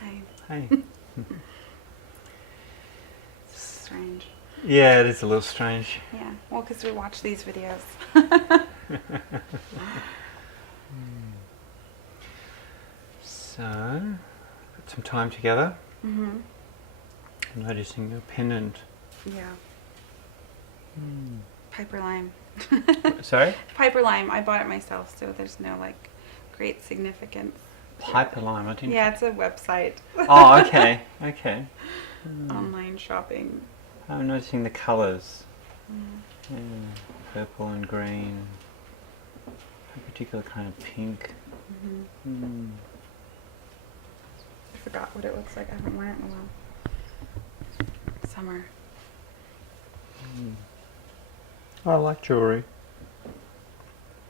Hi. Hey. Strange. Yeah, it is a little strange. Yeah. Well, because we watch these videos. So, got some time together. Mm-hmm. I'm noticing your pendant. Yeah. Piper Lime. Sorry? Piper Lime. I bought it myself, so there's no like great significance. Piper Lime, I didn't. Yeah, it's a website. Oh, okay, okay. Online shopping. I'm noticing the colours. Mm. Yeah, purple and green. A particular kind of pink. Mm-hmm. I forgot what it looks like. I haven't worn it in a while. Summer. I like jewellery.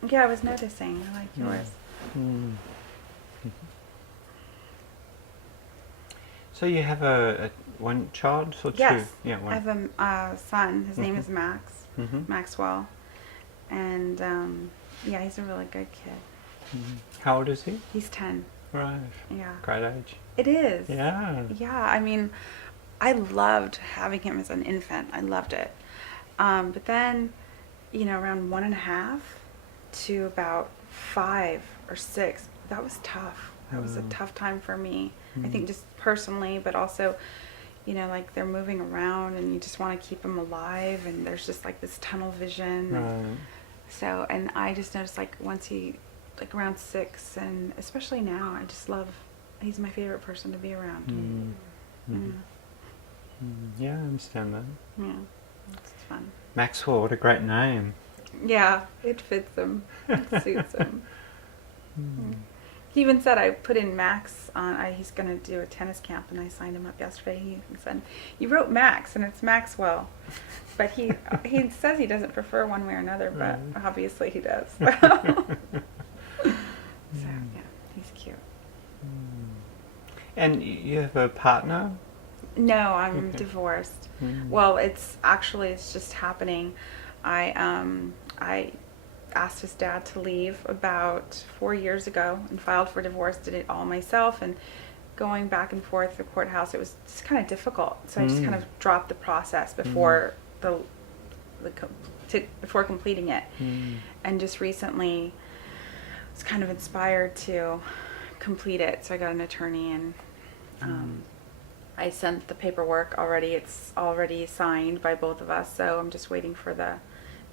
Yeah, I was noticing. I like yours. So you have a one child or two? Yes. Yeah, one. I have a son. His name is Max. Mm-hmm. Maxwell. And yeah, he's a really good kid. How old is he? He's 10. Right. Yeah. Great age. It is. Yeah. Yeah, I mean, I loved having him as an infant. I loved it. But then, you know, around 1.5 to about 5 or 6, that was tough. That was a tough time for me. I think just personally, but also, you know, like they're moving around and you just want to keep them alive, and there's just like this tunnel vision. Right. So, and I just noticed like once he, like around 6, and especially now, I just love, he's my favorite person to be around. Yeah, I understand that. Yeah, it's fun. Maxwell, what a great name. Yeah, it fits him. It suits him. He even said, I put in Max on, he's going to do a tennis camp, and I signed him up yesterday. He said, you wrote Max, and it's Maxwell. But he says he doesn't prefer one way or another, but obviously he does. So, yeah, he's cute. And you have a partner? No, I'm divorced. Well, it's just happening. I asked his dad to leave about 4 years ago and filed for divorce, did it all myself, and going back and forth the courthouse, it was just kind of difficult. So I just kind of dropped the process before before completing it. And just recently was kind of inspired to complete it. So I got an attorney, and I sent the paperwork already. It's already signed by both of us, so I'm just waiting for the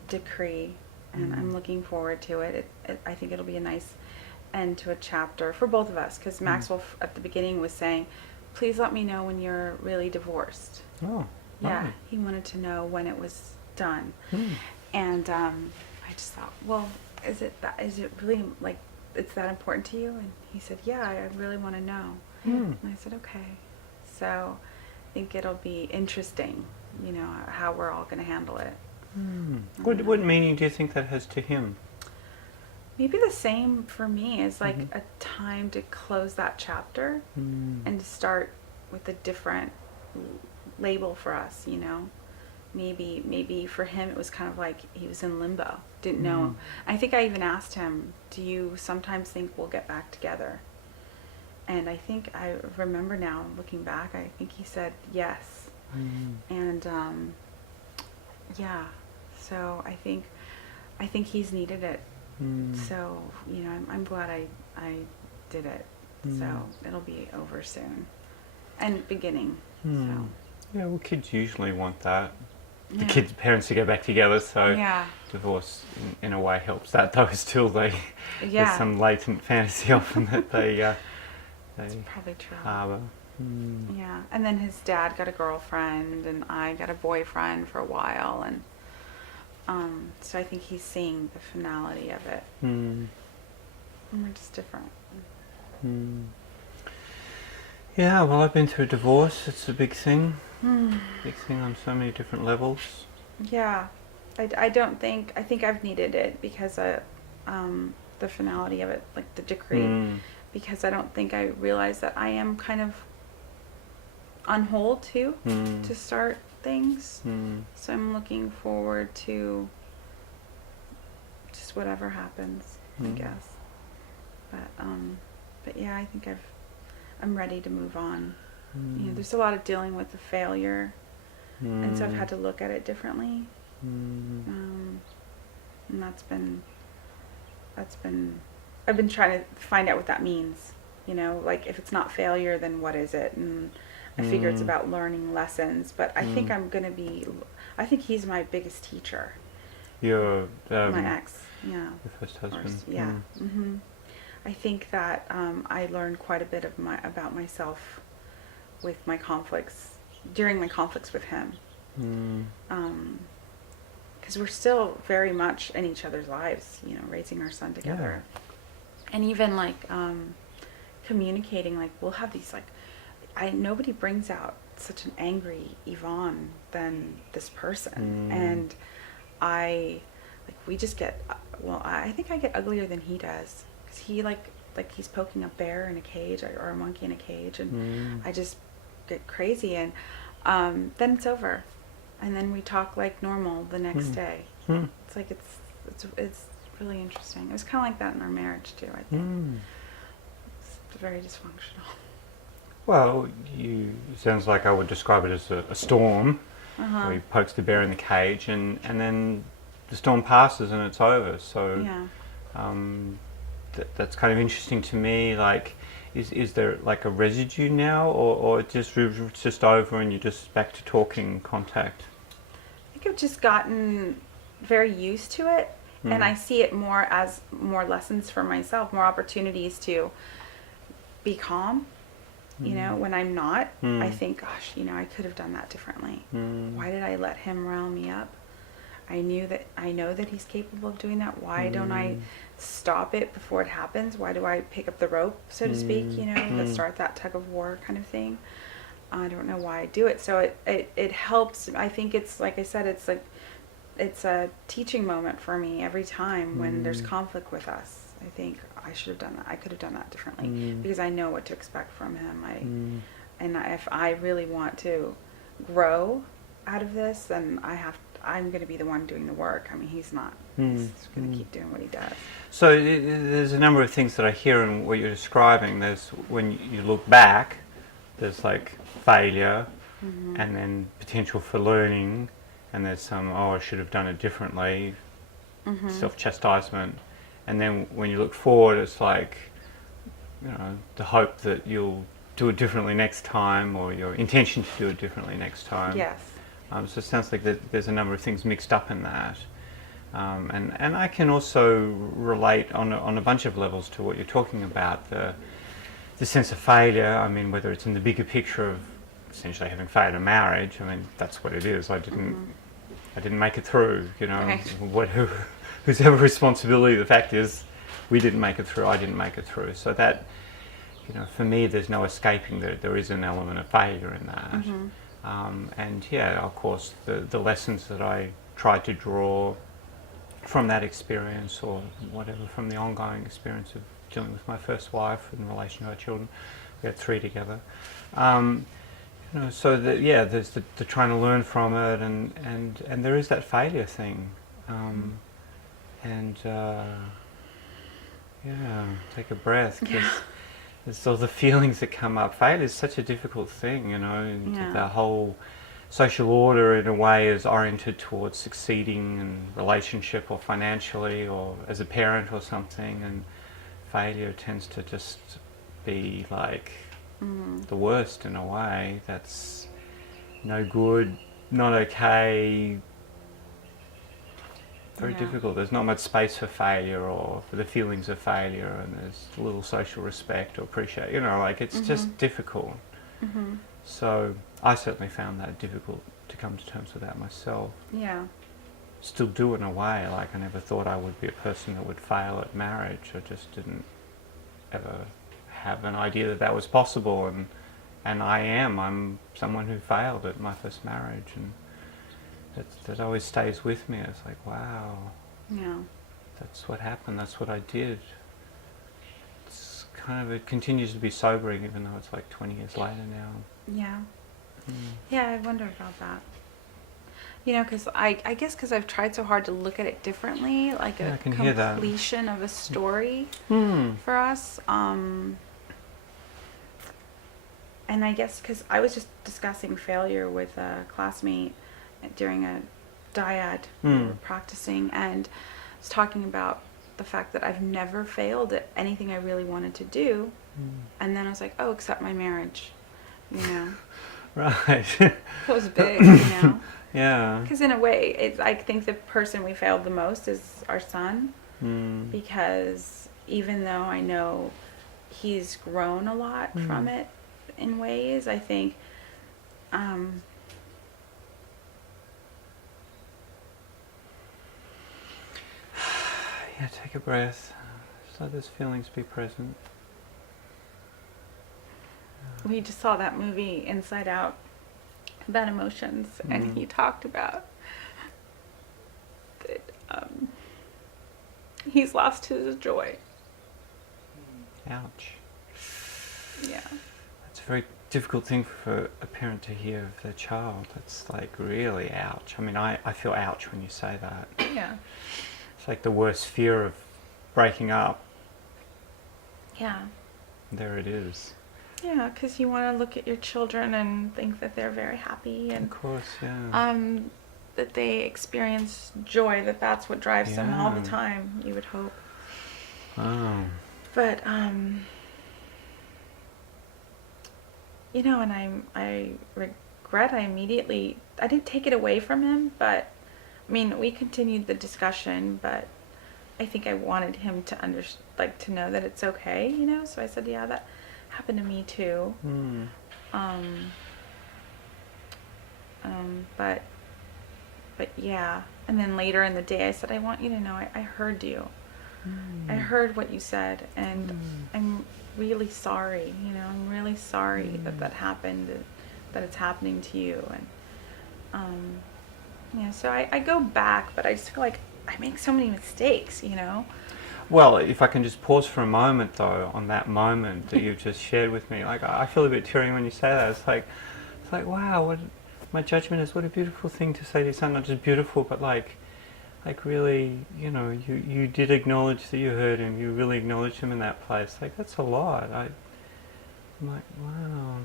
decree, and I'm looking forward to it. I think it'll be a nice end to a chapter for both of us, because Maxwell at the beginning was saying, please let me know when you're really divorced. Oh. Yeah, he wanted to know when it was done. And I just thought, well, is it really, like, it's that important to you? And he said, yeah, I really want to know. And I said, okay. So I think it'll be interesting, you know, how we're all going to handle it. What meaning do you think that has to him? Maybe the same for me, is like a time to close that chapter and to start with a different label for us, you know. Maybe for him it was kind of like he was in limbo, didn't know. I think I even asked him, do you sometimes think we'll get back together? And I think I remember now, looking back, I think he said yes. And yeah, so I think he's needed it. So, you know, I'm glad I did it. So it'll be over soon, and beginning. So Yeah, well, kids usually want that. The kids' parents to get back together, so yeah. divorce in a way helps that, though. Still, there's some latent fantasy often that they That's probably true. harbour. Yeah, and then his dad got a girlfriend, and I got a boyfriend for a while, and so I think he's seeing the finality of it. And we're just different. Yeah, well, I've been through a divorce. It's a big thing. Big thing on so many different levels. Yeah, I think I've needed it because the finality of it, like the decree, because I don't think I realized that I am kind of on hold too, to start things. So I'm looking forward to just whatever happens, I guess. But yeah, I think I'm ready to move on. You know, there's a lot of dealing with the failure, and so I've had to look at it differently. And I've been trying to find out what that means. You know, like if it's not failure, then what is it? And I figure it's about learning lessons. But I think I think he's my biggest teacher. Your my ex, yeah. Your first husband. Yeah. I think that I learned quite a bit about myself with my conflicts, during my conflicts with him. Because we're still very much in each other's lives, you know, raising our son together. Yeah. And even like communicating, like we'll have these like, nobody brings out such an angry Yvonne than this person. And we just get, I think I get uglier than he does. Because he like he's poking a bear in a cage or a monkey in a cage, and I just get crazy, and then it's over, and then we talk like normal the next day. It's like it's really interesting. It was kind of like that in our marriage too, I think. It's very dysfunctional. Well, it sounds like I would describe it as a storm, where he pokes the bear in the cage, and then the storm passes and it's over. So yeah. That's kind of interesting to me. Like, is there like a residue now, or it's just over and you're just back to talking contact? I think I've just gotten very used to it, and I see it more as more lessons for myself, more opportunities to be calm. You know, when I'm not, I think, gosh, you know, I could have done that differently. Why did I let him rile me up? I know that he's capable of doing that. Why don't I stop it before it happens? Why do I pick up the rope, so to speak, you know, that start that tug of war kind of thing? I don't know why I do it. So it helps. I think it's, like I said, it's a teaching moment for me every time when there's conflict with us. I think I should have done that. I could have done that differently because I know what to expect from him. If I really want to grow out of this, then I'm going to be the one doing the work. I mean, he's not. He's going to keep doing what he does. So there's a number of things that I hear in what you're describing. There's, when you look back, there's like failure, and then potential for learning, and there's some, I should have done it differently, self-chastisement. And then when you look forward, it's like, you know, the hope that you'll do it differently next time, or your intention to do it differently next time. Yes. So it sounds like there's a number of things mixed up in that. And I can also relate on a bunch of levels to what you're talking about, the sense of failure. I mean, whether it's in the bigger picture of essentially having failed a marriage, I mean, that's what it is. I didn't make it through, you know. Right. Whose ever responsibility, the fact is, we didn't make it through, I didn't make it through. So that, you know, for me, there's no escaping that there is an element of failure in that. And yeah, of course, the lessons that I tried to draw from that experience, or whatever, from the ongoing experience of dealing with my first wife in relation to our children, we had 3 together. You know, so there's the trying to learn from it, and there is that failure thing. Take a breath, because there's all the feelings that come up. Failure is such a difficult thing, you know, and the whole social order in a way is oriented towards succeeding in relationship or financially or as a parent or something, and failure tends to just be like the worst in a way. That's no good, not okay, very difficult. There's not much space for failure or for the feelings of failure, and there's little social respect or appreciation, you know, like it's just difficult. So I certainly found that difficult to come to terms with that myself. Yeah. Still do in a way. Like, I never thought I would be a person that would fail at marriage. I just didn't ever have an idea that that was possible, and I'm someone who failed at my first marriage, and that always stays with me. It's like, wow, that's what happened, that's what I did. It's kind of, it continues to be sobering, even though it's like 20 years later now. Yeah, I wonder about that. You know, because I guess because I've tried so hard to look at it differently, like a completion of a story for us. and I guess because I was just discussing failure with a classmate during a dyad we were practicing, and I was talking about the fact that I've never failed at anything I really wanted to do. And then I was like, oh, except my marriage, you know. Right. It was big, you know. Yeah. Because in a way, I think the person we failed the most is our son. Because even though I know he's grown a lot from it in ways, I think yeah, take a breath. Just let those feelings be present. we just saw that movie Inside Out about emotions, and he talked about that he's lost his joy. Ouch. Yeah. That's a very difficult thing for a parent to hear of their child. It's like really ouch. I mean, I feel ouch when you say that. Yeah. It's like the worst fear of breaking up. Yeah. There it is. Yeah, because you want to look at your children and think that they're very happy, and Of course, yeah. that they experience joy, that's what drives them all the Yeah. time, you would hope. Oh. But you know, and I regret I didn't take it away from him, but I mean, we continued the discussion, but I think I wanted him to to know that it's okay, you know. So I said, yeah, that happened to me too. But yeah. And then later in the day, I said, I want you to know I heard you. I heard what you said, and I'm really sorry. You know, I'm really sorry that happened, that it's happening to you. And yeah. So I go back, but I just feel like I make so many mistakes. You know. Well, if I can just pause for a moment, though, on that moment that you've just shared with me, like I feel a bit teary when you say that. It's like, wow, what my judgment is. What a beautiful thing to say to your son. Not just beautiful, but like really, you know, you did acknowledge that you heard him. You really acknowledged him in that place. Like that's a lot. I'm like, wow,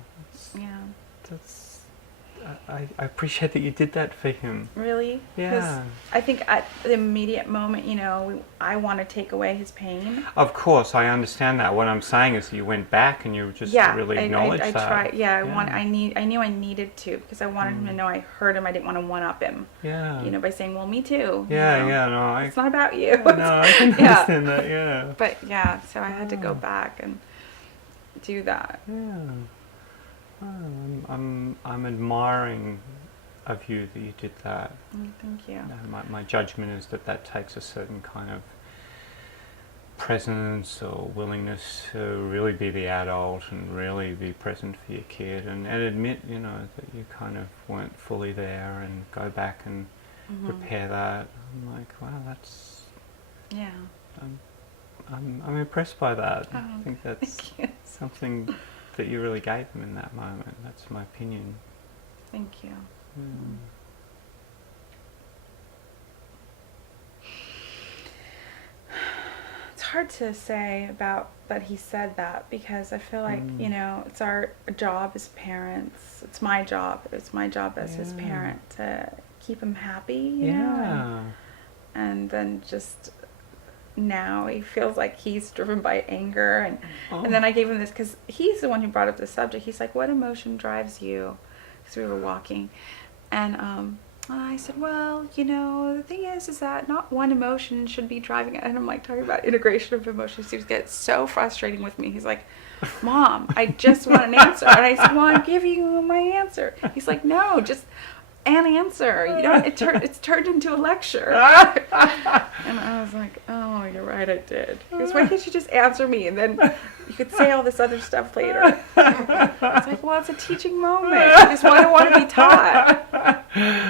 I appreciate that you did that for him. Really? Yeah. 'Cause I think at the immediate moment, you know, I want to take away his pain. Of course, I understand that. What I'm saying is you went back and you just really acknowledged I that. tried. Yeah, I knew I needed to, because I wanted him to know I heard him. I didn't want to one-up him. Yeah. You know, by saying, well, me too. Yeah, you know? yeah, no, It's not about you. No, I can understand that, yeah. But yeah, so I had to go back and do that. Yeah. I'm admiring of you that you did that. Thank you. My judgment is that takes a certain kind of presence or willingness to really be the adult and really be present for your kid and admit, you know, that you kind of weren't fully there, and go back and repair that. I'm like, wow, that's... Yeah. I'm impressed by that. Oh, I think that's thank you. something that you really gave him in that moment. That's my opinion. Thank you. It's hard to say about that he said that, because I feel like, you know, it's our job as parents. It's my job. It's my job as his parent to keep him happy, you know? And then just now he feels like he's driven by anger, and then I gave him this, because he's the one who brought up the subject. He's like, what emotion drives you? Because we were walking, and I said, well, you know, the thing is that not one emotion should be driving it. And I'm like talking about integration of emotions. He was getting so frustrating with me. He's like, Mom, I just want an answer. And I said, well, I'm giving you my answer. He's like, no, just an answer. You know, it's turned into a lecture. And I was like, oh, you're right, I did. He goes, why can't you just answer me, and then you could say all this other stuff later? It's like, well, it's a teaching moment. I just want to be taught.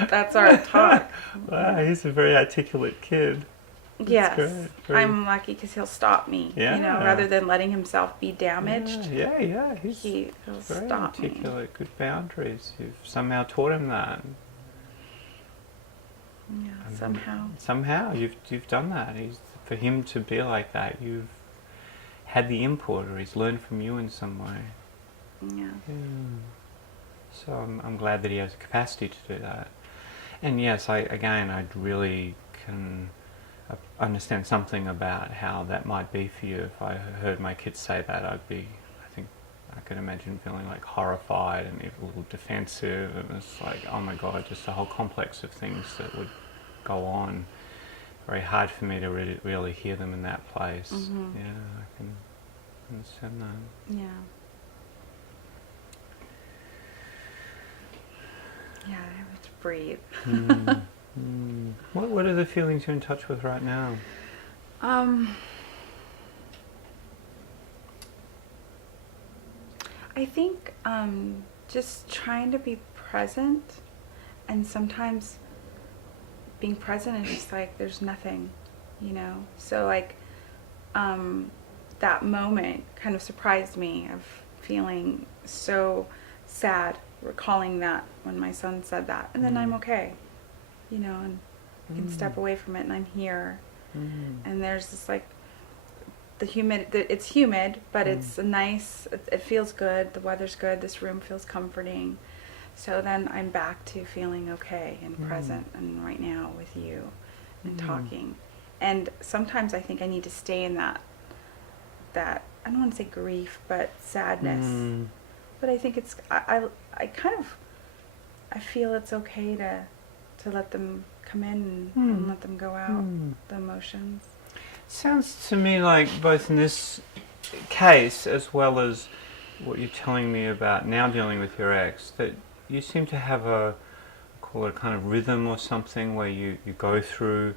That's our talk. Wow, he's a very articulate kid. Yes, great. I'm lucky because he'll stop me. Yeah. You know, rather than letting himself be damaged. Yeah. He'll stop very me. articulate, good boundaries. You've somehow taught him that. Yeah, Somehow you've done that. For him to be like that, you've had the input, or he's learned from you in some way. Yeah. Yeah. So I'm glad that he has the capacity to do that. And yes, I really can understand something about how that might be for you. If I heard my kids say that, I think I could imagine feeling like horrified and a little defensive, and it's like, oh my God, just a whole complex of things that would go on. Very hard for me to really hear them in that place. Mm-hmm. Yeah, I can understand that. Yeah. Yeah, I have to breathe. What are the feelings you're in touch with right now? I think just trying to be present, and sometimes being present is just like there's nothing, you know. So like that moment kind of surprised me of feeling so sad, recalling that when my son said that, and then I'm okay, you know, and I can step away from it, and I'm here, and there's this like it's humid, but it's a nice, it feels good, the weather's good, this room feels comforting, so then I'm back to feeling okay and present and right now with you and talking. And sometimes I think I need to stay in that I don't want to say grief, but sadness. But I think it's I kind of I feel it's okay to let them come in and let them go out, the emotions. Sounds to me like both in this case as well as what you're telling me about now dealing with your ex, that you seem to have call it a kind of rhythm or something where you go through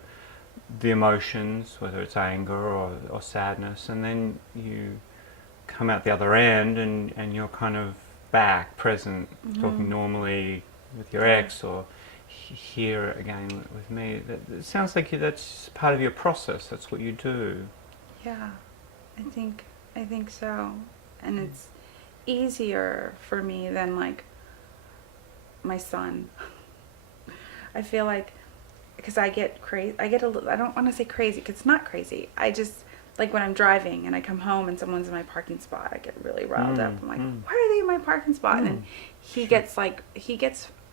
the emotions, whether it's anger or sadness, and then you come out the other end and you're kind of back, present, talking normally with your ex or here again with me. It sounds like that's part of your process. That's what you do. Yeah, I think so, and it's easier for me than like my son. I feel like because I get crazy. I don't want to say crazy because it's not crazy. I just like when I'm driving and I come home and someone's in my parking spot, I get really riled up. I'm like, why are they in my parking spot? And then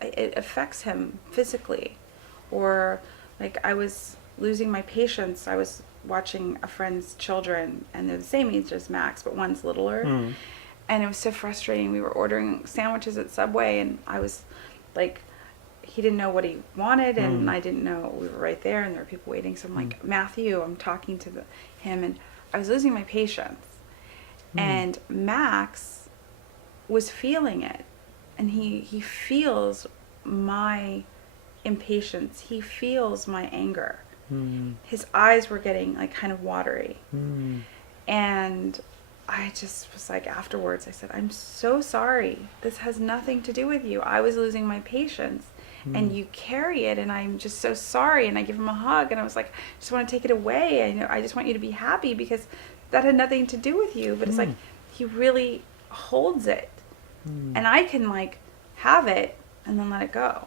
it affects him physically. Or like I was losing my patience. I was watching a friend's children and they're the same age as Max, but one's littler. And it was so frustrating. We were ordering sandwiches at Subway and I was like, he didn't know what he wanted and I didn't know we were right there and there were people waiting. So I'm like, Matthew, I'm talking to him and I was losing my patience. And Max was feeling it. And he feels my impatience. He feels my anger. His eyes were getting like kind of watery. And I just was like, afterwards, I said, I'm so sorry. This has nothing to do with you. I was losing my patience. And you carry it, and I'm just so sorry. And I give him a hug, and I was like, I just want to take it away. I just want you to be happy because that had nothing to do with you. But it's like he really holds it, and I can like have it and then let it go,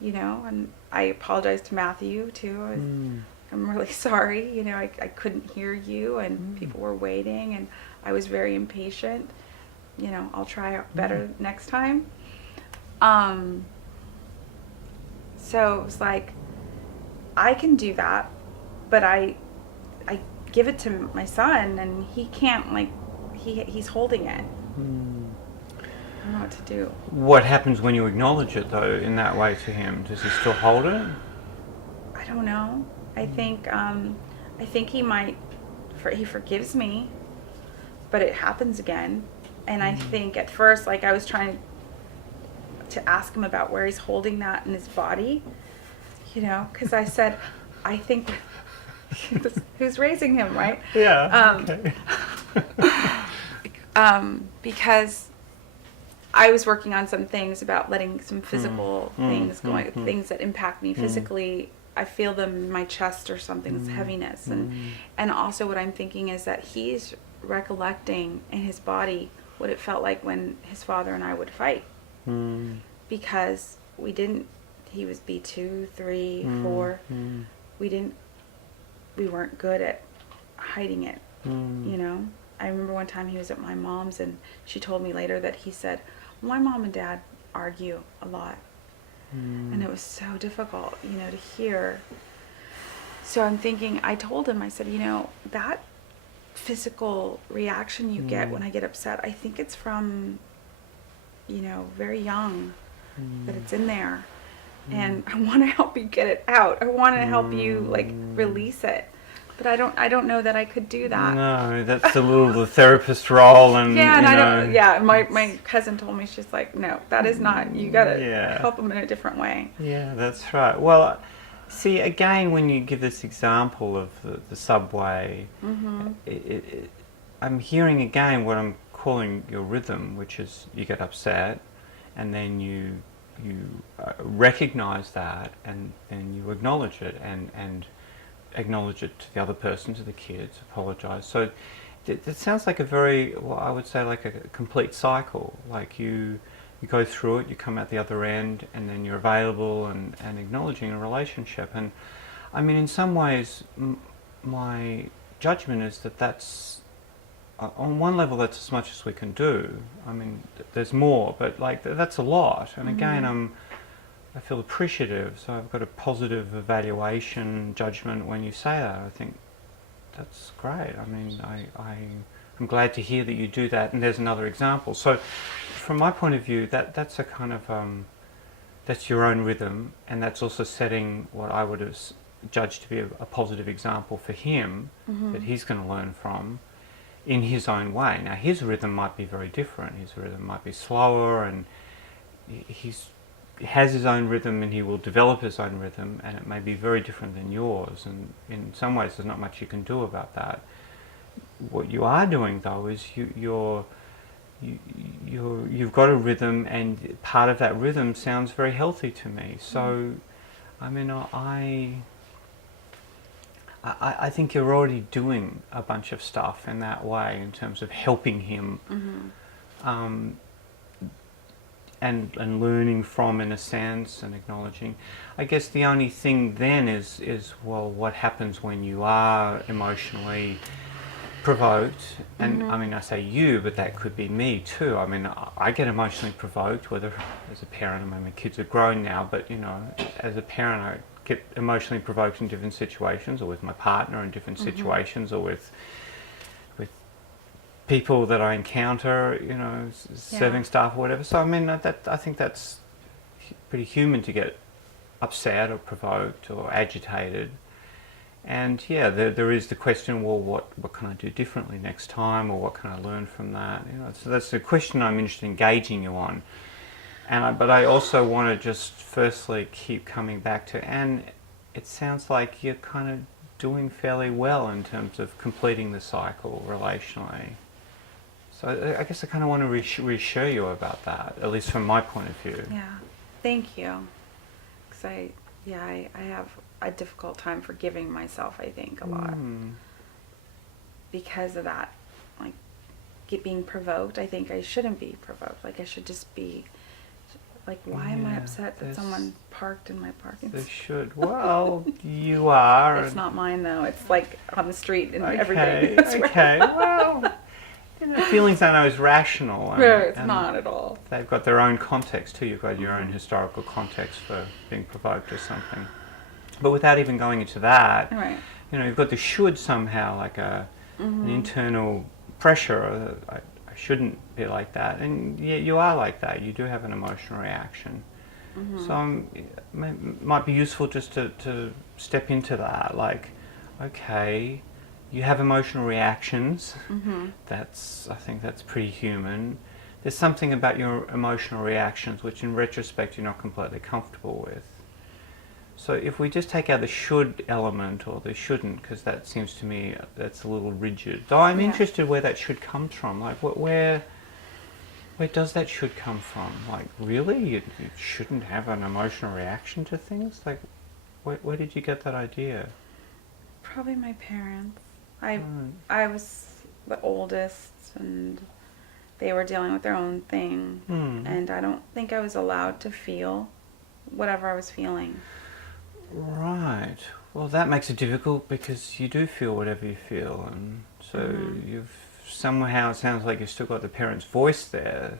you know. And I apologize to Matthew too. I'm really sorry. You know, I couldn't hear you, and people were waiting, and I was very impatient. You know, I'll try better next time. So it was like, I can do that, but I give it to my son, and he can't, like, he's holding it. I don't know what to do. What happens when you acknowledge it, though, in that way to him? Does he still hold it? I don't know. I think he might, he forgives me, but it happens again. And I think at first, like, I was trying to ask him about where he's holding that in his body, you know, because I said, I think who's raising him, right? Yeah. Okay. Because I was working on some things about letting some physical things going, things that impact me physically. I feel them in my chest or something, this heaviness, and also what I'm thinking is that he's recollecting in his body what it felt like when his father and I would fight. Because he was B2, 3, 4. We weren't good at hiding it, you know? I remember one time he was at my mom's, and she told me later that he said, my mom and dad argue a lot. And it was so difficult, to hear. So I'm thinking, I told him, I said, that physical reaction you get when I get upset, I think it's from, very young, that it's in there. And I want to help you get it out. I want to help you, release it. But I don't know that I could do that. No, that's the therapist role, and yeah, and I don't. Yeah, my cousin told me, she's like, no, that is not. You gotta help them in a different way. Yeah, that's right. Well, see, again, when you give this example of the subway, I'm hearing again what I'm calling your rhythm, which is you get upset, and then you recognize that, and you acknowledge it, and acknowledge it to the other person, to the kids, apologize. So it sounds like a very, well, I would say like a complete cycle. Like you go through it, you come out the other end, and then you're available and acknowledging a relationship. And I mean, in some ways, my judgment is that that's, on one level, that's as much as we can do. I mean, there's more, but that's a lot. And again, I feel appreciative, so I've got a positive evaluation, judgment when you say that. I think that's great. I mean, I'm glad to hear that you do that, and there's another example. So from my point of view, that's a kind of, that's your own rhythm, and that's also setting what I would have judged to be a positive example for him, that he's going to learn from in his own way. Now, his rhythm might be very different. His rhythm might be slower, and he has his own rhythm, and he will develop his own rhythm, and it may be very different than yours, and in some ways there's not much you can do about that. What you are doing, though, is you've got a rhythm, and part of that rhythm sounds very healthy to me. So I mean, I think you're already doing a bunch of stuff in that way in terms of helping him, and learning from, in a sense, and acknowledging. I guess the only thing then is well, what happens when you are emotionally provoked? And I mean, I say you, but that could be me too. I mean, I get emotionally provoked, whether as a parent, I mean, my kids are grown now, but as a parent, I get emotionally provoked in different situations, or with my partner in different situations, or with people that I encounter, serving staff or whatever. So I mean, I think that's pretty human to get upset or provoked or agitated. And yeah, there is the question, well, what can I do differently next time, or what can I learn from that? So that's the question I'm interested in engaging you on. But I also want to just firstly keep coming back to, and it sounds like you're kind of doing fairly well in terms of completing the cycle relationally. So I guess I kind of want to reassure you about that, at least from my point of view. Yeah, thank you. Because I have a difficult time forgiving myself, I think, a lot. Because of that, being provoked. I think I shouldn't be provoked. I should just be, why am I upset that someone parked in my parking They spot? should. Well, you are. It's not mine, though. It's on the street and everything. Okay, well... feelings aren't always rational. It's not at all. They've got their own context too. You've got your own historical context for being provoked or something. But without even going into that, you've got the should somehow, like an internal pressure. I shouldn't be like that. And yeah, you are like that. You do have an emotional reaction. So it might be useful just to step into that. Okay, you have emotional reactions. I think that's pretty human. There's something about your emotional reactions which in retrospect you're not completely comfortable with. So if we just take out the should element, or the shouldn't, because that seems to me that's a little rigid. Though I'm interested where that should comes from. Where does that should come from? Really? You shouldn't have an emotional reaction to things? Where did you get that idea? Probably my parents. I was the oldest, and they were dealing with their own thing, and I don't think I was allowed to feel whatever I was feeling. Right. Well, that makes it difficult, because you do feel whatever you feel, and so you've somehow it sounds like you've still got the parent's voice there.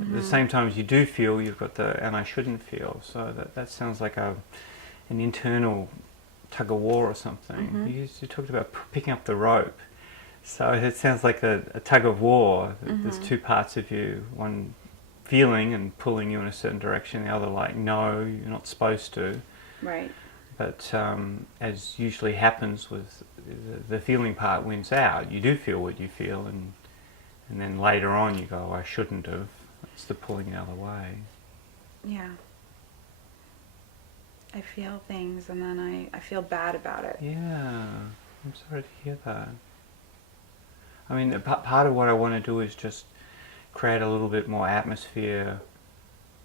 At the same time as you do feel, you've got the "and I shouldn't feel." So that sounds like an internal tug of war or something. You talked about picking up the rope. So it sounds like a tug of war. There's two parts of you, one feeling and pulling you in a certain direction, the other like, no, you're not supposed to. Right. But as usually happens with the feeling part wins out. You do feel what you feel, and then later on you go, I shouldn't have. It's the pulling the other way. Yeah. I feel things and then I feel bad about it. Yeah, I'm sorry to hear that. I mean, part of what I want to do is just create a little bit more atmosphere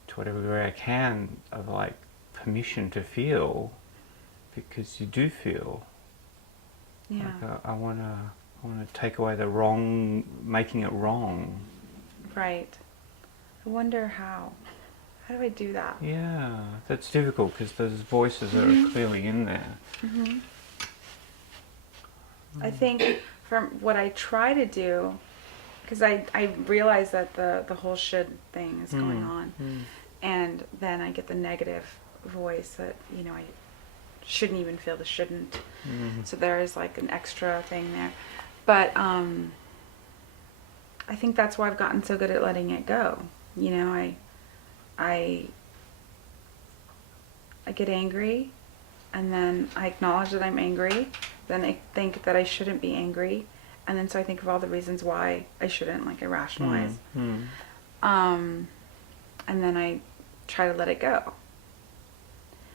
to whatever way I can of like permission to feel, because you do feel. Yeah. Like I want to take away the wrong, making it wrong. Right. I wonder how. How do I do that? Yeah, that's difficult because those voices are clearly in there. I think from what I try to do, because I realize that the whole should thing is going on, and then I get the negative voice that, you know, I shouldn't even feel the shouldn't. So there is like an extra thing there. But I think that's why I've gotten so good at letting it go. You know, I get angry, and then I acknowledge that I'm angry. Then I think that I shouldn't be angry, and then so I think of all the reasons why I shouldn't, like I rationalize. And then I try to let it go.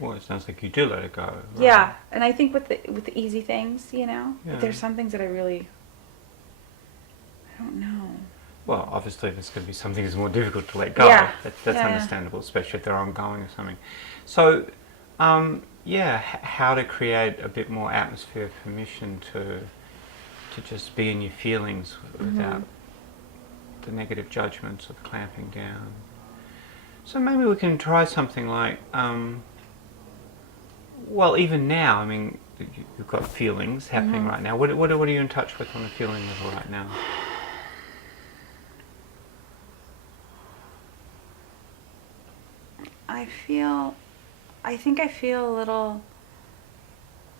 Well, it sounds like you do let it go. Right? Yeah, and I think with the easy things, you know, Yeah. but there's some things that I don't know. Well, obviously there's going to be some things more difficult to let go. Yeah. That's Yeah. understandable, especially if they're ongoing or something. So, how to create a bit more atmosphere of permission to just be in your feelings without the negative judgments or the clamping down. So maybe we can try something like, well, even now, I mean, you've got feelings happening right now. What are you in touch with on a feeling level right now? I think I feel a little,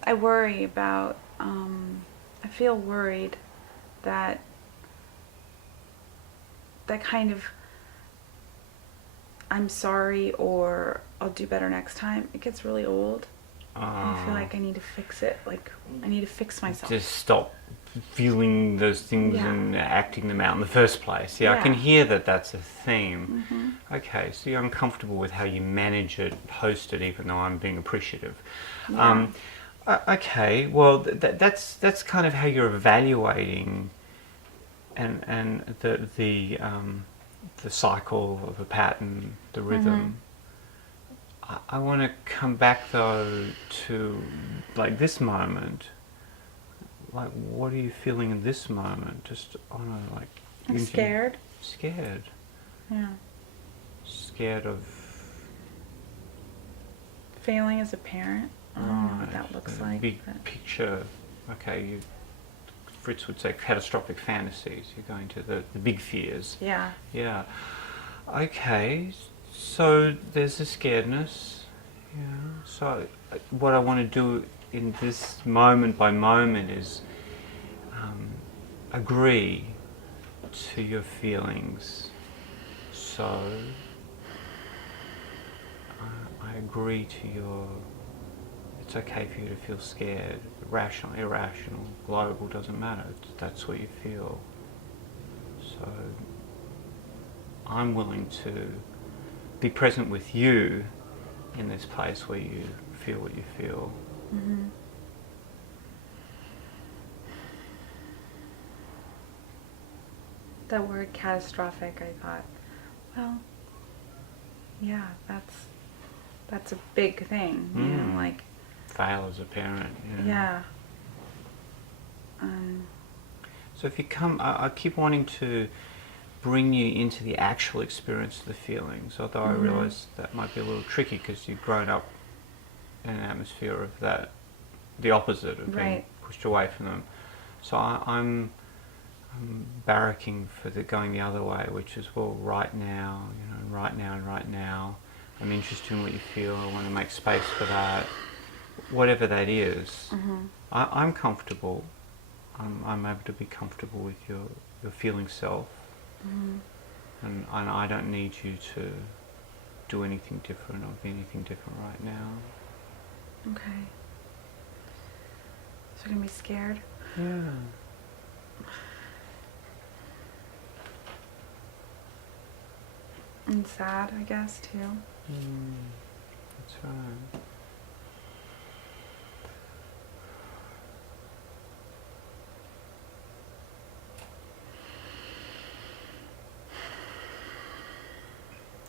I worry about, I feel worried that kind of, I'm sorry or I'll do better next time, it gets really old. And I feel like I need to fix it, like I need to fix myself. Just stop feeling those things and acting them out in the first place. Yeah, I can hear that that's a theme. Okay, so you're uncomfortable with how you manage it, host it, even though I'm being appreciative. Yeah. Okay, well that's kind of how you're evaluating and the cycle of a pattern, the rhythm. I want to come back though to like this moment. Like, what are you feeling in this moment? Just on a like. I'm scared. Scared. Yeah. Scared of. Failing as a parent. I don't know what that looks like. Big but picture. Okay, Fritz would say catastrophic fantasies. You're going to the big fears. Yeah. Yeah. Okay. So there's the scaredness. Yeah. So what I want to do in this moment by moment is agree to your feelings. So I agree to your. It's okay for you to feel scared. Rational, irrational, global, doesn't matter. That's what you feel. So I'm willing to be present with you in this place where you feel what you feel. That word catastrophic, I thought, well, yeah, that's a big thing, you know, like. Fail as a parent. Yeah. So if you come, I keep wanting to bring you into the actual experience of the feelings, although I realise that might be a little tricky because you've grown up in an atmosphere of that, the opposite of being pushed away from them. So I'm barracking for the going the other way, which is, well, right now, right now and right now, I'm interested in what you feel, I want to make space for that, whatever that is. I'm comfortable. I'm able to be comfortable with your feeling self, and I don't need you to do anything different or be anything different right now. Okay. So you're gonna be scared? Yeah. And sad, I guess, too. That's right.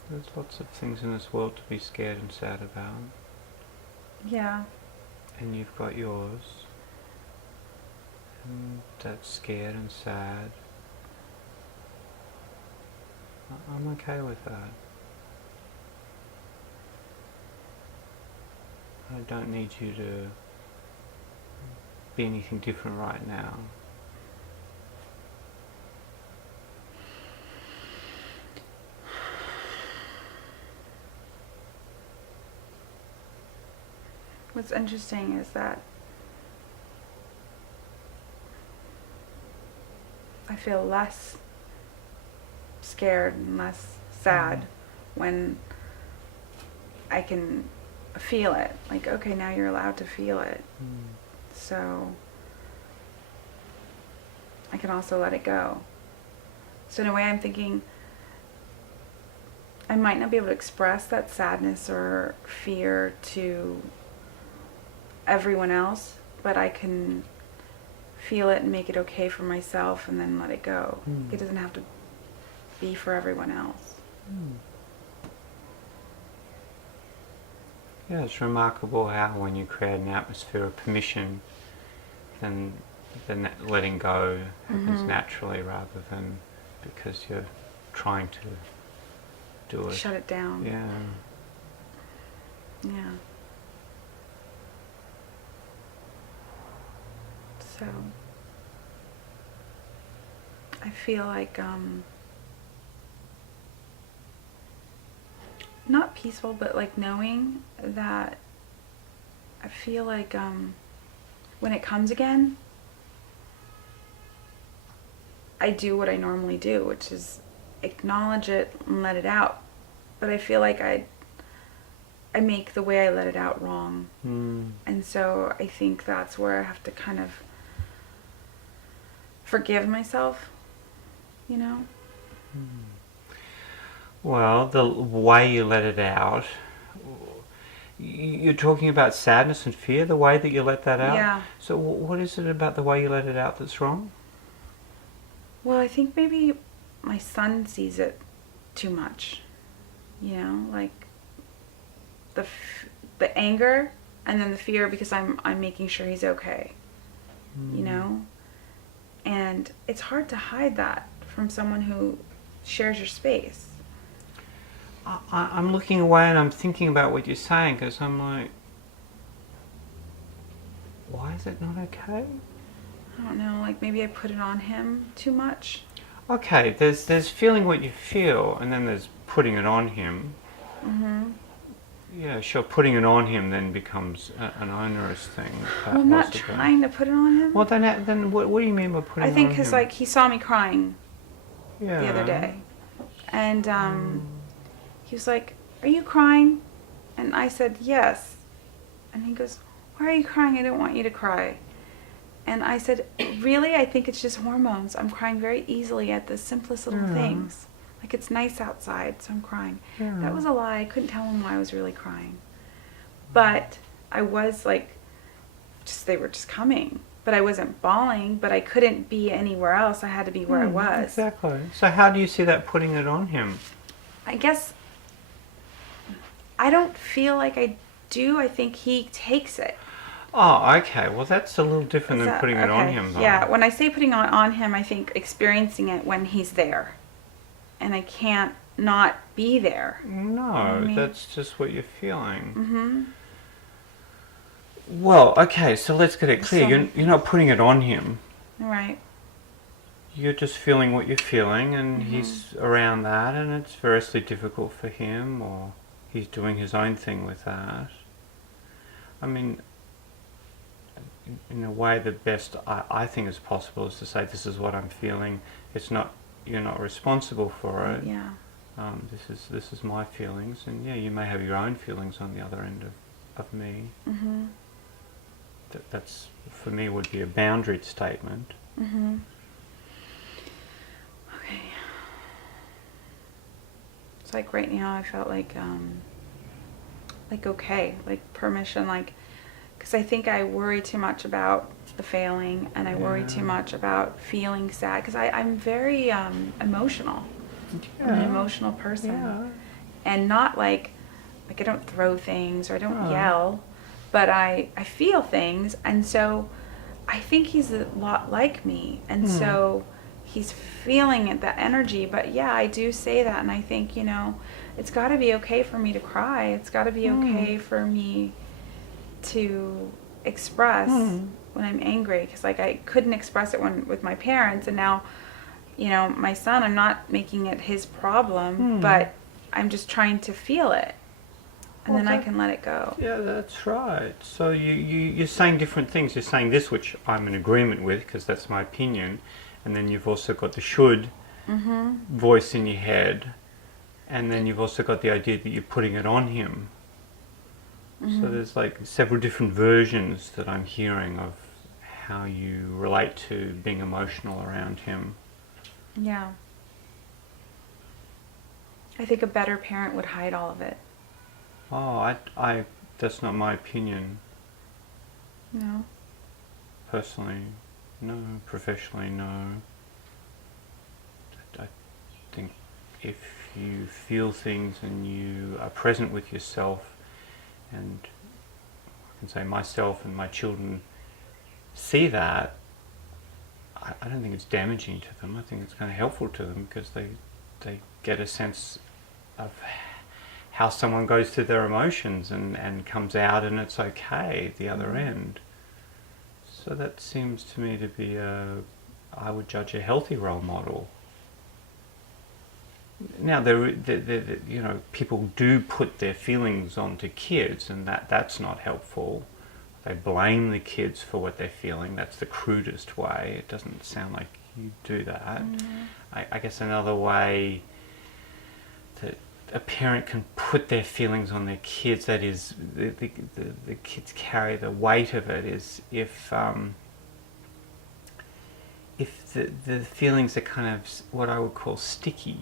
There's lots of things in this world to be scared and sad about. Yeah. And you've got yours. And that's scared and sad. I'm okay with that. I don't need you to be anything different right now. What's interesting is that I feel less scared and less sad when I can feel it. Like, okay, now you're allowed to feel it. So I can also let it go. So in a way, I'm thinking I might not be able to express that sadness or fear to everyone else, but I can feel it and make it okay for myself and then let it go. It doesn't have to be for everyone else. Yeah, it's remarkable how when you create an atmosphere of permission, then that letting go happens naturally rather than because you're trying to do it. Shut it down. Yeah. Yeah. So I feel like not peaceful, but like knowing that I feel like when it comes again, I do what I normally do, which is acknowledge it and let it out. But I feel like I make the way I let it out wrong. And so I think that's where I have to kind of forgive myself, you know? Well, the way you let it out, you're talking about sadness and fear, the way that you let that out? Yeah. So what is it about the way you let it out that's wrong? Well, I think maybe my son sees it too much, you know, like the anger and then the fear because I'm making sure he's okay, you know? And it's hard to hide that from someone who shares your space. I'm looking away and I'm thinking about what you're saying because I'm like, why is it not okay? I don't know, like maybe I put it on him too much. Okay, there's feeling what you feel and then there's putting it on him. Yeah, sure, putting it on him then becomes an onerous thing. Well, I'm not trying to put it on him. Well, then what do you mean by putting it on him? I think because like he saw me crying the the other day. And he was like, "Are you crying?" And I said, "Yes." And he goes, "Why are you crying? I don't want you to cry." And I said, "Really? I think it's just hormones. I'm crying very easily at the simplest little things. Like it's nice outside, so I'm crying." That was a lie. I couldn't tell him why I was really crying. But I was like, they were just coming. But I wasn't bawling, but I couldn't be anywhere else. I had to be where I was. Exactly. So how do you see that putting it on him? I guess I don't feel like I do. I think he takes it. Oh, okay. Well, that's a little different than putting it on him, though. Yeah, when I say putting it on him, I think experiencing it when he's there. And I can't not be there. No, that's just what you're feeling. Well, okay, so let's get it clear. You're not putting it on him. Right. you're just feeling what you're feeling, and he's around that, and it's variously difficult for him, or he's doing his own thing with that. I mean, in a way, the best I think is possible is to say, this is what I'm feeling. It's not, you're not responsible for it. Yeah. This is my feelings, and yeah, you may have your own feelings on the other end of me. Mm-hmm. That's, for me, would be a boundary statement. Mm-hmm. Okay. It's like right now I felt like okay, like permission, like, because I think I worry too much about the failing, and I worry too much about feeling sad, because I'm very emotional. I'm an emotional person. Yeah. And not like I don't throw things or I don't yell, but I feel things, and so I think he's a lot like me, and so he's feeling it, that energy. But yeah, I do say that, and I think, you know, it's got to be okay for me to cry. It's got to be okay for me to express when I'm angry, because like I couldn't express it with my parents, and now, you know, my son, I'm not making it his problem, but I'm just trying to feel it, and then I can let it go. Yeah, that's right. So you're saying different things. You're saying this, which I'm in agreement with, because that's my opinion, and then you've also got the should voice in your head, and then you've also got the idea that you're putting it on him. So there's like several different versions that I'm hearing of how you relate to being emotional around him. Yeah. I think a better parent would hide all of it. Oh, I that's not my opinion. No? Personally, no. Professionally, no. I think if you feel things and you are present with yourself, and I can say myself and my children see that, I don't think it's damaging to them. I think it's kind of helpful to them, because they get a sense of how someone goes through their emotions and comes out, and it's okay at the other end. So that seems to me to be I would judge, a healthy role model. Now, you know, people do put their feelings onto kids, and that's not helpful. They blame the kids for what they're feeling. That's the crudest way. It doesn't sound like you do that. I guess another way that a parent can put their feelings on their kids, that is, the kids carry the weight of it, is if the feelings are kind of what I would call sticky.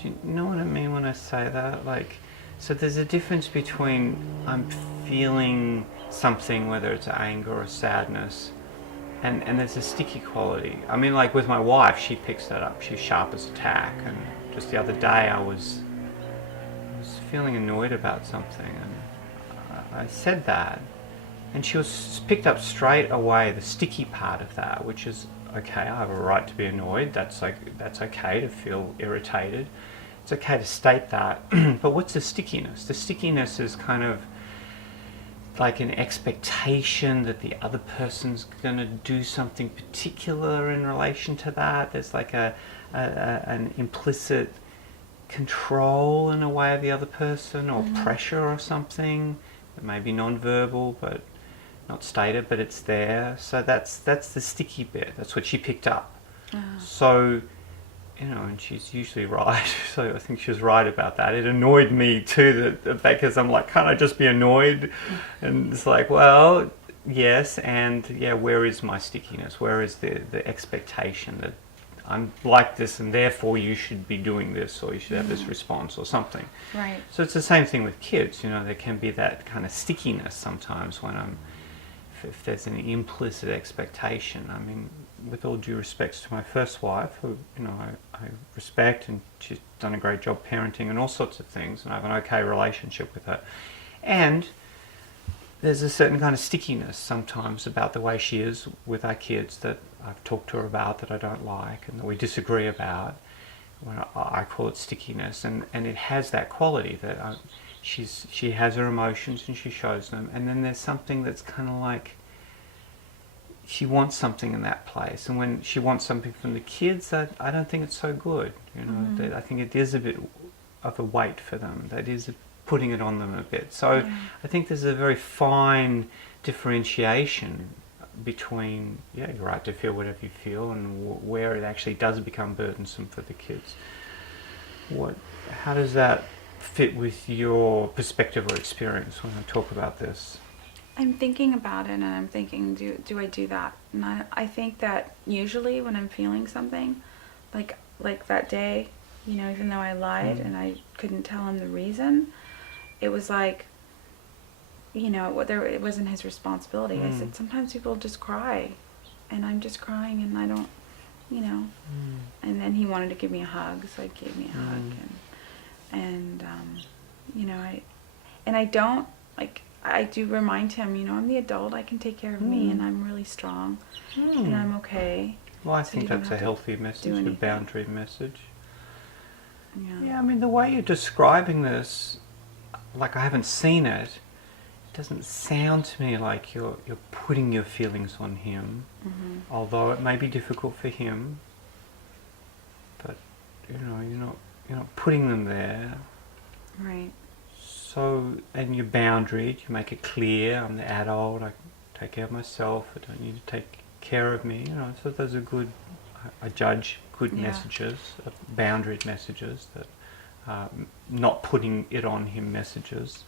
Do you know what I mean when I say that? Like, so there's a difference between I'm feeling something, whether it's anger or sadness, and there's a sticky quality. I mean, like with my wife, she picks that up. She's sharp as a tack. And just the other day, I was feeling annoyed about something, and I said that, and she was picked up straight away the sticky part of that, which is, okay, I have a right to be annoyed. That's okay to feel irritated. It's okay to state that. But what's the stickiness? The stickiness is kind of like an expectation that the other person's going to do something particular in relation to that. There's like an implicit control in a way of the other person, or pressure or something. It may be non-verbal, but not stated, but it's there. So that's the sticky bit. That's what she picked up. So, you know, and she's usually right. So I think she was right about that. It annoyed me too, because I'm like, can't I just be annoyed? And it's like, well, yes, and yeah, where is my stickiness? Where is the expectation that I'm like this, and therefore you should be doing this, or you should have this response, or something. Right. So it's the same thing with kids. You know, there can be that kind of stickiness sometimes when if there's an implicit expectation. I mean, with all due respects to my first wife, who, you know, I respect, and she's done a great job parenting and all sorts of things, and I have an okay relationship with her. And there's a certain kind of stickiness sometimes about the way she is with our kids that I've talked to her about, that I don't like, and that we disagree about. When I call it stickiness, and it has that quality that she has her emotions and she shows them, and then there's something that's kind of like, she wants something in that place, and when she wants something from the kids, I don't think it's so good. I think it is a bit of a weight for them. That is putting it on them a bit. So I think there's a very fine differentiation between, you're right to feel whatever you feel, and where it actually does become burdensome for the kids. How does that fit with your perspective or experience when I talk about this? I'm thinking about it, and I'm thinking, do I do that? And I think that usually when I'm feeling something, like that day, even though I lied and I couldn't tell him the reason, it was like, it wasn't his responsibility. I said, sometimes people just cry, and I'm just crying, and I don't, And then he wanted to give me a hug, so I gave me a hug, and I don't, like, I do remind him, I'm the adult, I can take care of me, and I'm really strong, and I'm okay. Well, I think that's a healthy message, a boundary message. Yeah, I mean, the way you're describing this, like I haven't seen it, it doesn't sound to me like you're putting your feelings on him, although it may be difficult for him, but, you're not putting them there. Right. So, and your boundary, you make it clear, I'm the adult, I take care of myself, I don't need to take care of me, so those are good, I judge good messages, boundaried messages, that not putting it on him messages.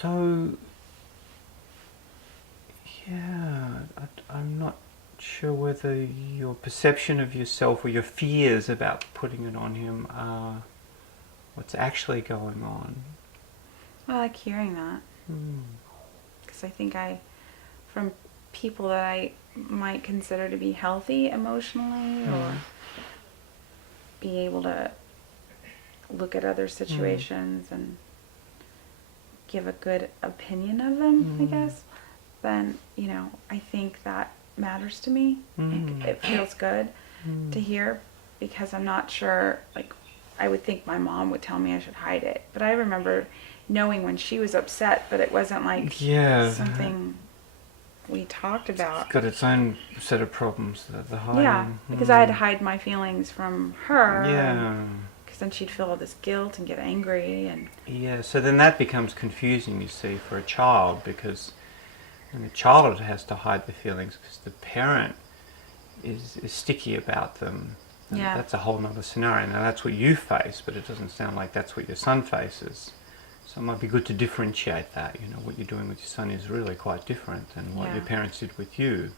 So, I'm not sure whether your perception of yourself or your fears about putting it on him are what's actually going on. Well, I like hearing that. Because I think from people that I might consider to be healthy emotionally, or be able to look at other situations and give a good opinion of them, I guess, then, I think that matters to me. It feels good to hear, because I'm not sure, like, I would think my mom would tell me I should hide it, but I remember knowing when she was upset, but it wasn't like something we talked about. It's got its own set of problems, the hiding. Yeah, because I had to hide my feelings from her. Yeah. Because then she'd feel all this guilt and get angry. And so then that becomes confusing, you see, for a child, because the child has to hide the feelings because the parent is sticky about them. And that's a whole other scenario. Now that's what you face, but it doesn't sound like that's what your son faces. So it might be good to differentiate that. What you're doing with your son is really quite different than what your parents did with you.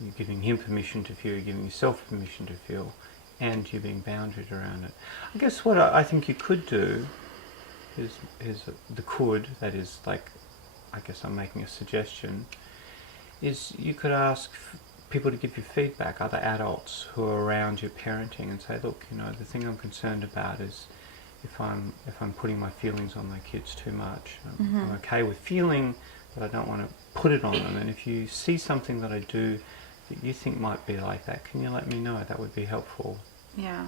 You're giving him permission to feel, you're giving yourself permission to feel, and you're being boundaried around it. I guess what I think you could do is that is, like, I guess I'm making a suggestion, is you could ask people to give you feedback, other adults who are around you parenting, and say, look, the thing I'm concerned about is if I'm putting my feelings on my kids too much. I'm okay with feeling, but I don't want to put it on them. And if you see something that I do that you think might be like that, can you let me know? That would be helpful. Yeah.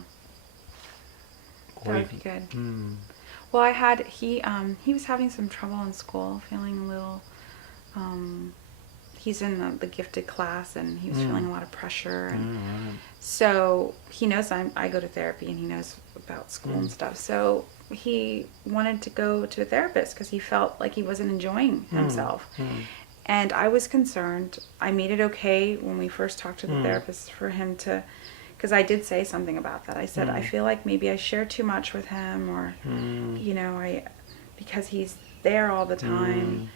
That would be good. Well, he was having some trouble in school, feeling a little, he's in the gifted class, and he was feeling a lot of pressure. And so he knows I go to therapy, and he knows about school and stuff. So he wanted to go to a therapist because he felt like he wasn't enjoying himself. And I was concerned. I made it okay when we first talked to the therapist for him to, because I did say something about that. I said, I feel like maybe I share too much with him, or, because he's there all the time.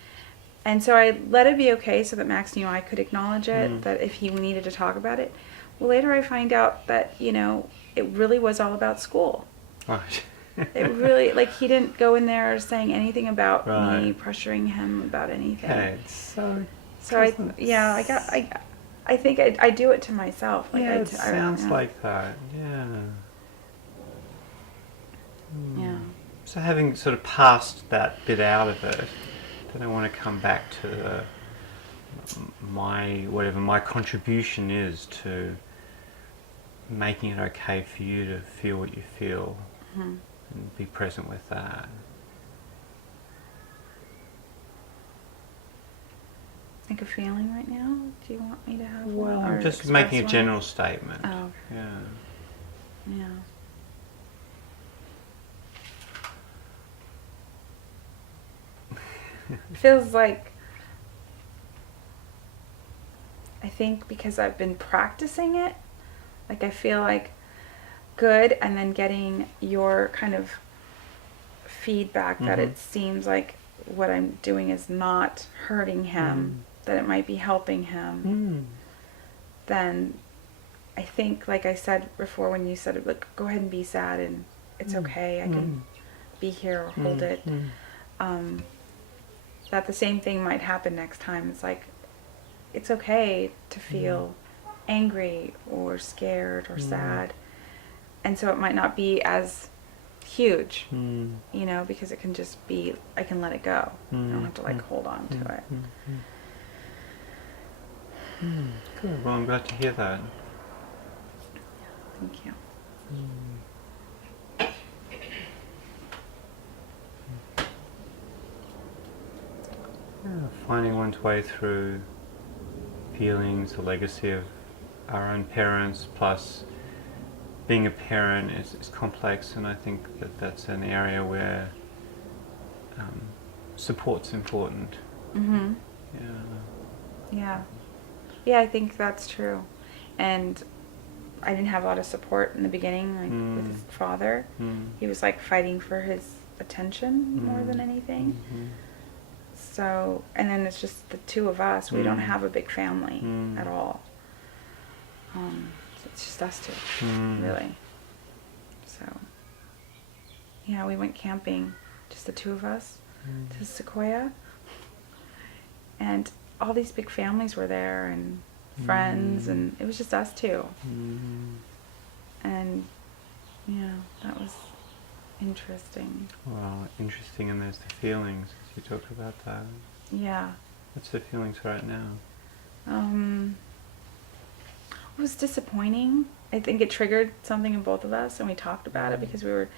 And so I let it be okay so that Max knew I could acknowledge it, that if he needed to talk about it. Well, later I find out that, it really was all about school. Right. It really, like, he didn't go in there saying anything about me pressuring him about anything. Okay, I think I do it to myself. Like, it sounds like that. Yeah. So having sort of passed that bit out of it, then I want to come back to whatever my contribution is to making it okay for you to feel what you feel, and be present with that. like a feeling right now? Do you want me to have Well, one? I'm Or just express making a one? general statement. Oh, Yeah. yeah. It feels like, I think because I've been practicing it, like I feel like good, and then getting your kind of feedback that it seems like what I'm doing is not hurting him, that it might be helping him, then I think, like I said before when you said, like, go ahead and be sad and it's okay, I can be here or hold it, that the same thing might happen next time. It's like, it's okay to feel angry or scared or sad, and so it might not be as huge, you know, because it can just be, I can let it go. I don't have to like hold on to it. Good. Well, I'm glad to hear that. Thank you. Yeah, finding one's way through feelings, the legacy of our own parents, plus being a parent is complex, and I think that that's an area where support's important. Mm-hmm. Yeah. Yeah. Yeah, I think that's true. And I didn't have a lot of support in the beginning, like with his father. He was like fighting for his attention more than anything. So, and then it's just the two of us. We don't have a big family at all. So it's just us two, really. So, yeah, we went camping, just the two of us, to Sequoia. And all these big families were there, and friends, and it was just us two. And, yeah, that was interesting. Well, interesting, and there's the feelings, as you talk about that. Yeah. What's the feelings right now? It was disappointing. I think it triggered something in both of us, and we talked about it because we were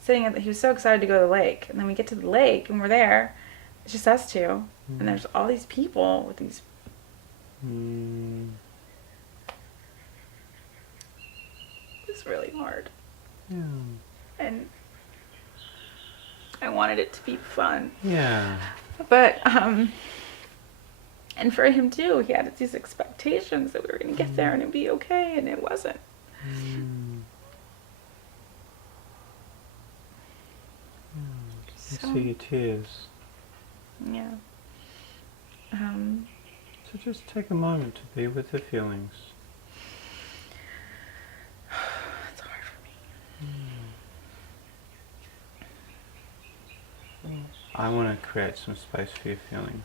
sitting at he was so excited to go to the lake, and then we get to the lake and we're there. It's just us two, and there's all these people with these. It's really hard. Yeah. And I wanted it to be fun. Yeah. But and for him too, he had these expectations that we were going to get there and it'd be okay, and it wasn't. I see your tears. Yeah. So just take a moment to be with the feelings. It's hard for me. I want to create some space for your feelings.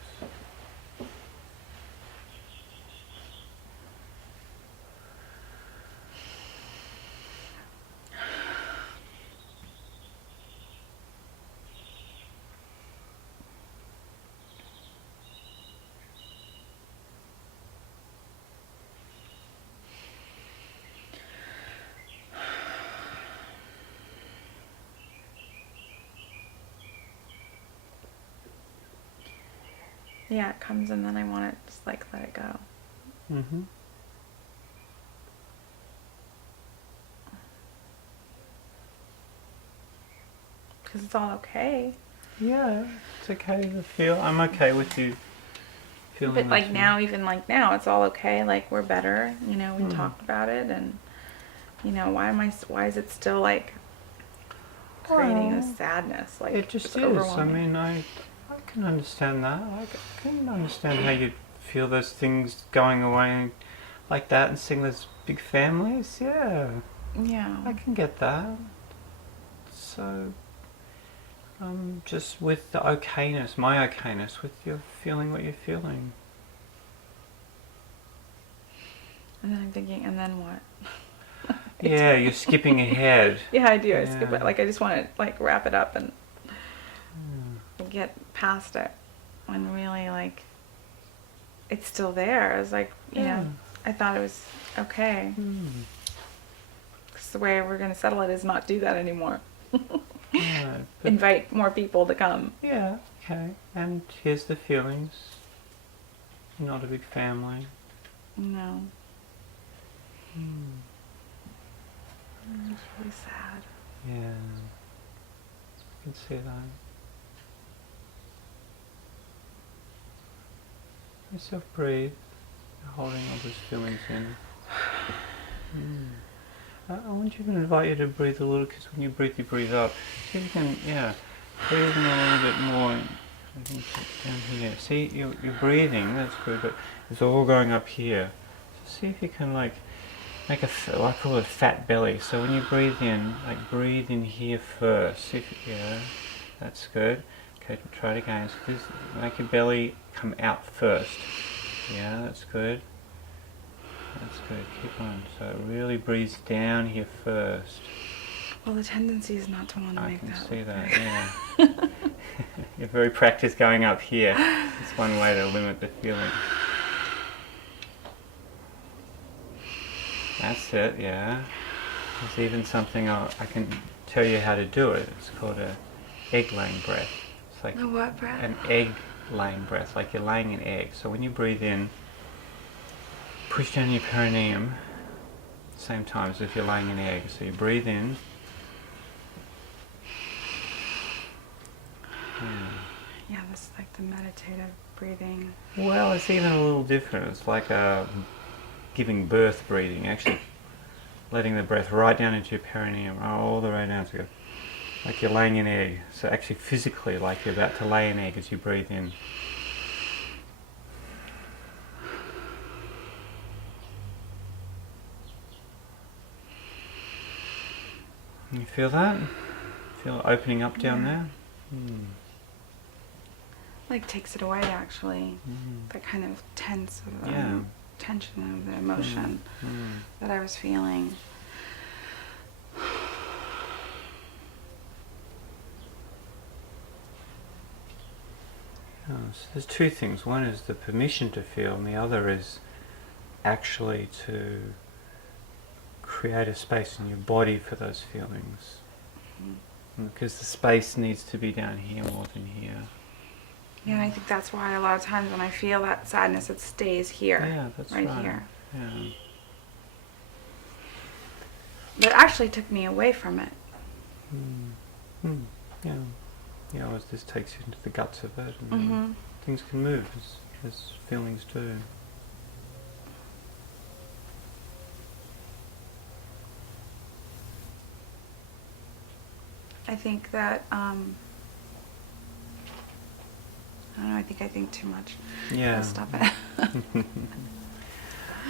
Yeah, it comes and then I want to just like let it go. Because it's all okay. Yeah, it's okay to feel. I'm okay with you feeling. But like now, even like now, it's all okay. Like we're better. You know, we talked about it, and you know, why is it still like creating this sadness? Like it just it's is. overwhelming. I mean, I can understand that. I can understand how you feel those things going away like that and seeing those big families. Yeah. Yeah. I can get that. So, just with the okayness, my okayness, with you feeling what you're feeling. And then I'm thinking, and then what? Yeah, you're skipping ahead. Yeah, I do. Yeah. I skip it. Like I just want to like wrap it up and get past it. When really like it's still there. I was like, you know, I thought it was okay. Because the way we're gonna settle it is not do that anymore. Yeah, Invite more people to come. yeah, okay. And here's the feelings. Not a big family. No. It's really sad. Yeah. I can see that. Yourself breathe. Holding all those feelings in. I want you to invite you to breathe a little, because when you breathe up. See if you can, breathe in a little bit more. I think down here. See, you're breathing, that's good, but it's all going up here. So see if you can like make I call it a fat belly. So when you breathe in, like breathe in here first. See if, that's good. Okay, try it again. So just make your belly come out first. Yeah, that's good. That's good. Keep on. So it really breathes down here first. Well, the tendency is not to want to make that. I can see that, yeah. You're very practiced going up here. It's one way to limit the feeling. That's it, yeah. There's even something I can tell you how to do it. It's called a egg-laying breath. It's like a what breath? An egg-laying breath, like you're laying an egg. So when you breathe in, push down your perineum, same time as if you're laying an egg. So you breathe in. Yeah, this is like the meditative breathing. Well, it's even a little different. It's like giving birth breathing, actually letting the breath right down into your perineum, all the way down to go. Like you're laying an egg. So actually physically, like you're about to lay an egg as you breathe in. You feel that? Feel it opening up down there? Like takes it away, actually. That kind of tension of the emotion that I was feeling. So there's two things. One is the permission to feel, and the other is actually to create a space in your body for those feelings. Because the space needs to be down here more than here. Yeah, and I think that's why a lot of times when I feel that sadness, it stays here. Yeah, that's right right. Here. Yeah. But it actually took me away from it. Yeah. Yeah, as this takes you into the guts of it, and things can move as feelings do. I think that, I don't know, I think too much. Yeah. I'll stop it.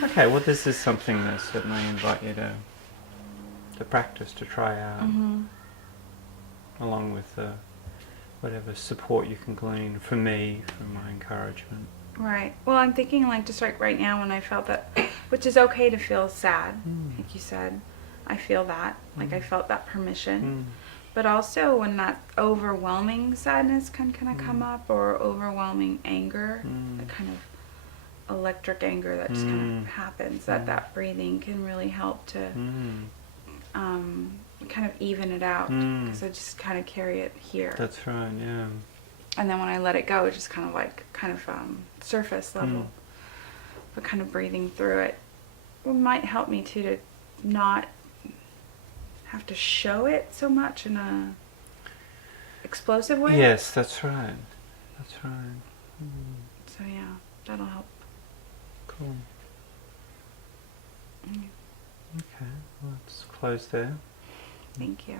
Okay, well this is something that certainly invite you to practice, to try out, along with whatever support you can glean from me, from my encouragement. Right. Well, I'm thinking like just like right now when I felt that, which is okay to feel sad, like you said. I feel that, like I felt that permission. But also when that overwhelming sadness can kind of come up, or overwhelming anger, that kind of electric anger that just kind of happens, that breathing can really help to kind of even it out, because I just kind of carry it here. That's right, yeah. And then when I let it go, it's just kind of surface level, but kind of breathing through it. It might help me too to not have to show it so much in a explosive way. Yes, that's right. That's right. So yeah, that'll help. Cool. Okay, well, let's close there. Thank you.